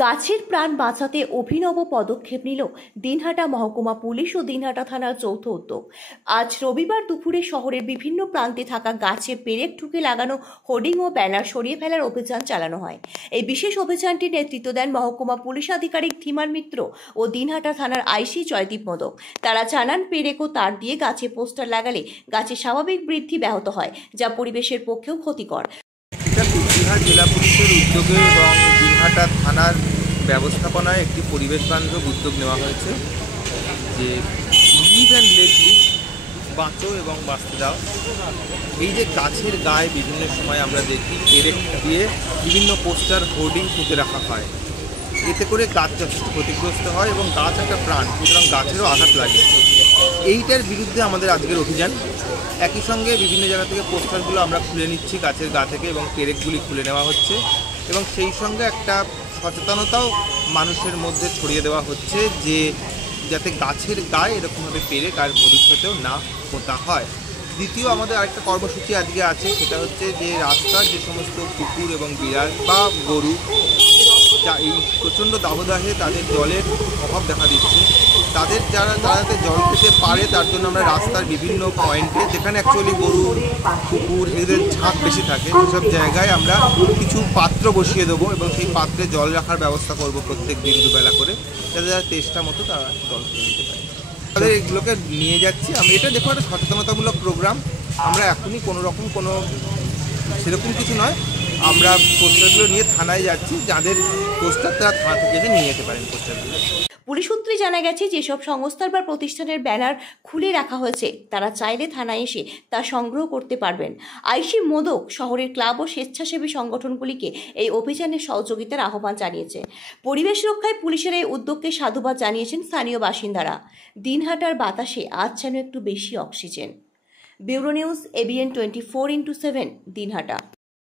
গাছের প্রাণ বাঁচাতে অভিনব পদক্ষেপ নিল দিনহাটা মহকুমা পুলিশ ও দিনহাটা থানার যৌথ উদ্যোগ। আজ রবিবার দুপুরে শহরের বিভিন্ন প্রান্তে থাকা গাছে পেরেক ঠুকে লাগানো হোর্ডিং ও ব্যানার সরিয়ে ফেলার অভিযান চালানো হয়। এই বিশেষ অভিযানটির নেতৃত্ব দেন মহকুমা পুলিশ আধিকারিক ধীমান মিত্র ও দিনহাটা থানার আইসি জয়দীপ মোদক। তারা জানান, পেরেক ও তার দিয়ে গাছে পোস্টার লাগালে গাছের স্বাভাবিক বৃদ্ধি ব্যাহত হয়, যা পরিবেশের পক্ষেও ক্ষতিকর। এটা কুচবিহার জেলা পুলিশের উদ্যোগে এবং দিনহাটা থানার ব্যবস্থাপনায় একটি পরিবেশ বান্ধব উদ্যোগ নেওয়া হয়েছে যে লিভ অ্যান্ড লেট লিভ, বাঁচো এবং বাঁচতে দাও। এই যে গাছের গায়ে বিভিন্ন সময় আমরা দেখি পেরেক দিয়ে বিভিন্ন পোস্টার হোর্ডিং পুঁতে রাখা হয়, এতে করে গাছ যথেষ্ট ক্ষতিগ্রস্ত হয় এবং গাছ একটা প্রাণ, সুতরাং গাছেরও আঘাত লাগে। এইটার বিরুদ্ধে আমাদের আজকের অভিযান। একই সঙ্গে বিভিন্ন জায়গা থেকে পোস্টারগুলো আমরা খুলে নিচ্ছি গাছের গা থেকে এবং পেরেকগুলি খুলে নেওয়া হচ্ছে এবং সেই সঙ্গে একটা সচেতনতাও মানুষের মধ্যে ছড়িয়ে দেওয়া হচ্ছে যে যাতে গাছের গায়ে এরকমভাবে পেরেক আর ভবিষ্যতেও না পোঁতা হয়। দ্বিতীয় আমাদের আরেকটা কর্মসূচি আজকে আছে, সেটা হচ্ছে যে রাস্তার যে সমস্ত কুকুর এবং বিড়াল বা গরু যা এই প্রচণ্ড দাবদাহে তাদের জলের অভাব দেখা দিচ্ছে, তারা যাতে জল খেতে পারে তার জন্য আমরা রাস্তার বিভিন্ন পয়েন্টে, যেখানে অ্যাকচুয়ালি গরু কুকুর এদের ঝাঁক বেশি থাকে, সেসব জায়গায় আমরা কিছু পাত্র বসিয়ে দেবো এবং সেই পাত্রে জল রাখার ব্যবস্থা করব প্রত্যেক দিন দুবেলা করে, যাতে যারা তেষ্টা মতো তারা জল খেয়ে নিতে পারে। তাদের এগুলোকে নিয়ে যাচ্ছি আমরা। এটা দেখো একটা সচেতনতামূলক প্রোগ্রাম। আমরা এখনই কোনো সেরকম কিছু নয়, আমরা পোস্টারগুলো নিয়ে থানায় যাচ্ছি, যাদের পোস্টার তারা থানা থেকে নিয়ে যেতে পারেন পোস্টারগুলো। পুলিশ সূত্রে জানা গেছে, যেসব সংস্থার বা প্রতিষ্ঠানের ব্যানার খুলে রাখা হয়েছে তারা চাইলে থানায় এসে তা সংগ্রহ করতে পারবেন। আইসি মোদক শহরের ক্লাব ও স্বেচ্ছাসেবী সংগঠনগুলিকে এই অভিযানের সহযোগিতার আহ্বান জানিয়েছে। পরিবেশ রক্ষায় পুলিশের এই উদ্যোগকে সাধুবাদ জানিয়েছেন স্থানীয় বাসিন্দারা। দিনহাটার বাতাসে আজ যেন একটু বেশি oxygen. Bureau news, ABN 24x7, Dinhata.